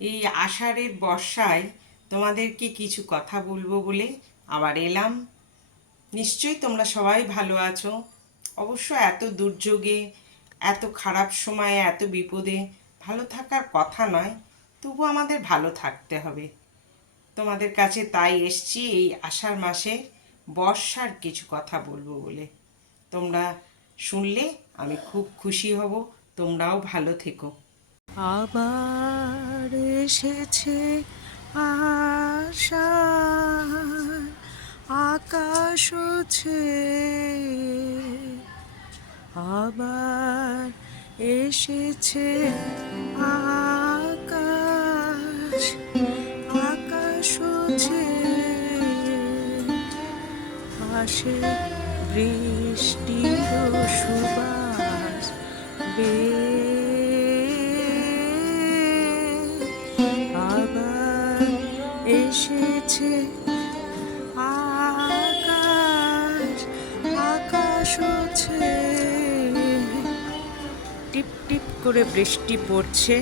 এই আষাঢ়ের বর্ষায় তোমাদেরকে কিছু কথা বলবো বলে আবার এলাম। নিশ্চয়ই তোমরা সবাই ভালো আছো। অবশ্য এত দুর্যোগে, এত খারাপ সময়ে, এত বিপদে ভালো থাকার কথা নয়, তবু আমাদের ভালো থাকতে হবে। তোমাদের কাছে তাই এসছি এই আষাঢ় মাসে বর্ষার কিছু কথা বলবো বলে। তোমরা শুনলে আমি খুব খুশি হব। তোমরাও ভালো থেকো। আবার এসেছে আষাঢ়, আকাশ হচ্ছে, আবার এসেছে আকাশ, আকাশ হচ্ছে, আসে বৃষ্টির সুবাস আবার এসেছে আকাশ, আকাশ হচ্ছে, টিপ টিপ করে বৃষ্টি পড়ছে,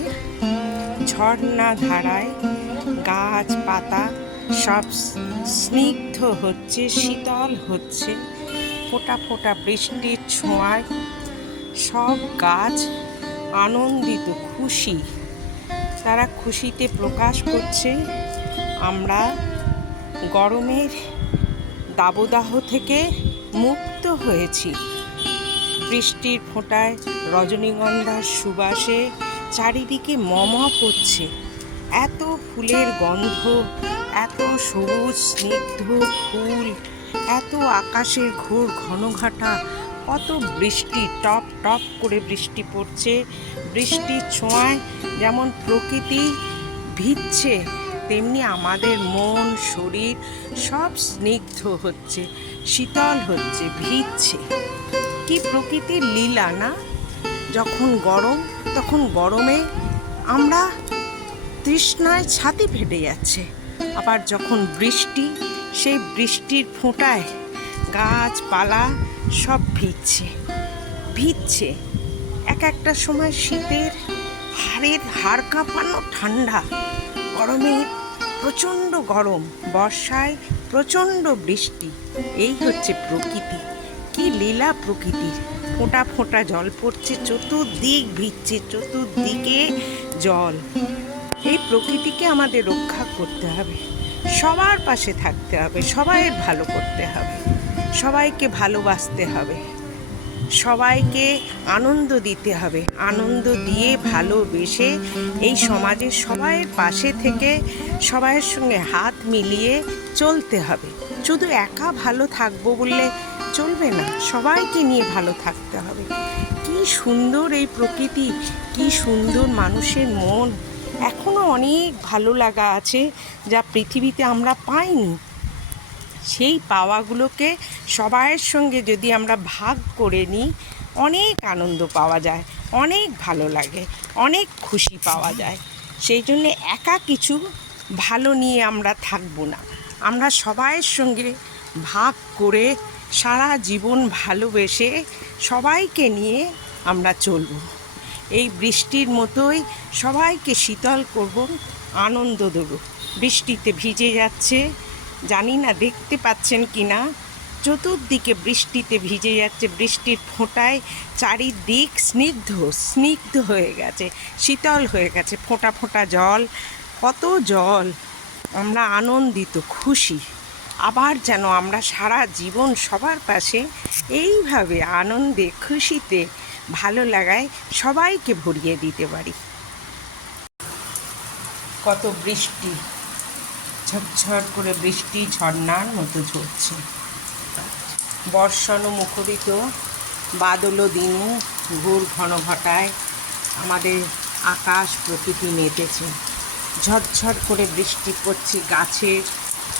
ঝর্ণা ধারায় গাছপাতা সব স্নিগ্ধ হচ্ছে, শীতল হচ্ছে। ফোঁটা ফোঁটা বৃষ্টির ছোঁয়ায় সব গাছ আনন্দিত, খুশি। তারা খুশিতে প্রকাশ করছে আমরা গরমের দাবদাহ থেকে মুক্ত হয়েছি। বৃষ্টির ফোঁটায় রজনীগন্ধার সুবাসে চারিদিকে পড়ছে। এত ফুলের গন্ধ, এত সবুজ স্নিগ্ধ ফুল, এত আকাশের ঘোর ঘনঘটা, কত বৃষ্টি, টপ টপ করে বৃষ্টি পড়ছে। বৃষ্টির ছোঁয়ায় যেমন প্রকৃতি ভিজছে, তেমনি আমাদের মন শরীর সব স্নিগ্ধ হচ্ছে, শীতল হচ্ছে, ভিজছে। কি প্রকৃতির লীলা না! যখন গরম, তখন গরমে আমরা তৃষ্ণায় ছাতি ফেটে যাচ্ছে। আবার যখন বৃষ্টি, সেই বৃষ্টির ফোঁটায় গাছপালা সব ভিজছে। এক একটা সময় শীতের হাড় কাঁপানো ঠান্ডা, গরমে প্রচণ্ড গরম, বর্ষায় প্রচণ্ড বৃষ্টি। এই হচ্ছে প্রকৃতি। কি লীলা প্রকৃতির! ফোঁটা ফোঁটা জল পড়ছে, চতুর্দিক ভিজছে, চতুর্দিকে জল। এই প্রকৃতিকে আমাদের রক্ষা করতে হবে, সবার পাশে থাকতে হবে, সবাইয়ের ভালো করতে হবে, সবাইকে ভালোবাসতে হবে, সবাইকে আনন্দ দিতে হবে। আনন্দ দিয়ে ভালোবেসে এই সমাজের সবাইয়ের পাশে থেকে সবাইয়ের সঙ্গে হাত মিলিয়ে চলতে হবে। শুধু একা ভালো থাকবো বললে চলবে না, সবাইকে নিয়ে ভালো থাকতে হবে। কি সুন্দর এই প্রকৃতি, কি সুন্দর মানুষের মন। এখনও অনেক ভালো লাগা আছে যা পৃথিবীতে আমরা পাইনি। সেই পাওয়াগুলোকে সবাইয়ের সঙ্গে যদি আমরা ভাগ করে নিই, অনেক আনন্দ পাওয়া যায়, অনেক ভালো লাগে, অনেক খুশি পাওয়া যায়। সেই জন্যে একা কিছু ভালো নিয়ে আমরা থাকবো না, আমরা সবাইয়ের সঙ্গে ভাগ করে সারা জীবন ভালোবেসে সবাইকে নিয়ে আমরা চলব। এই বৃষ্টির মতোই সবাইকে শীতল করব, আনন্দ দেব। বৃষ্টিতে ভিজে যাচ্ছে, জানি না দেখতে পাচ্ছেন কি না, চতুর্দিকে বৃষ্টিতে ভিজে যাচ্ছে। বৃষ্টির ফোঁটায় চারিদিক স্নিগ্ধ হয়ে গেছে, শীতল হয়ে গেছে। ফোঁটা ফোঁটা জল, কত জল! আমরা আনন্দিত, খুশি। আবার যেন আমরা সারা জীবন সবার পাশে এইভাবে আনন্দে, খুশিতে, ভালো লাগায় সবাইকে ভরিয়ে দিতে পারি। কত বৃষ্টি, ঝরঝর করে বৃষ্টি ঝর্ণার মতো ঝরছে। বর্ষণ মুখরিত বাদল দিনু ঘোর ঘন ঘটায় আমাদের আকাশ প্রকৃতি মেতেছে। ঝরঝর করে বৃষ্টি পড়ছে, গাছের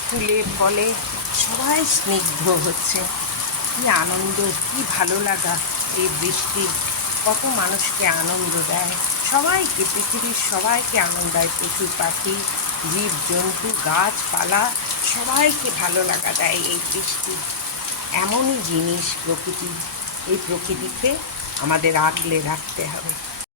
ফুলে ফলে সবাই স্নিগ্ধ হচ্ছে। কি আনন্দ, কি ভালো লাগা এই বৃষ্টি! কত মানুষকে আনন্দ দেয়, সবাইকে, পৃথিবীর সবাইকে আনন্দ দেয়। পশু পাখি, জীবজন্তু, গাছপালা সবাইকে ভালো লাগা দেয় এই বৃষ্টি। এমনই জিনিস প্রকৃতি। এই প্রকৃতিকে আমাদের আগলে রাখতে হবে।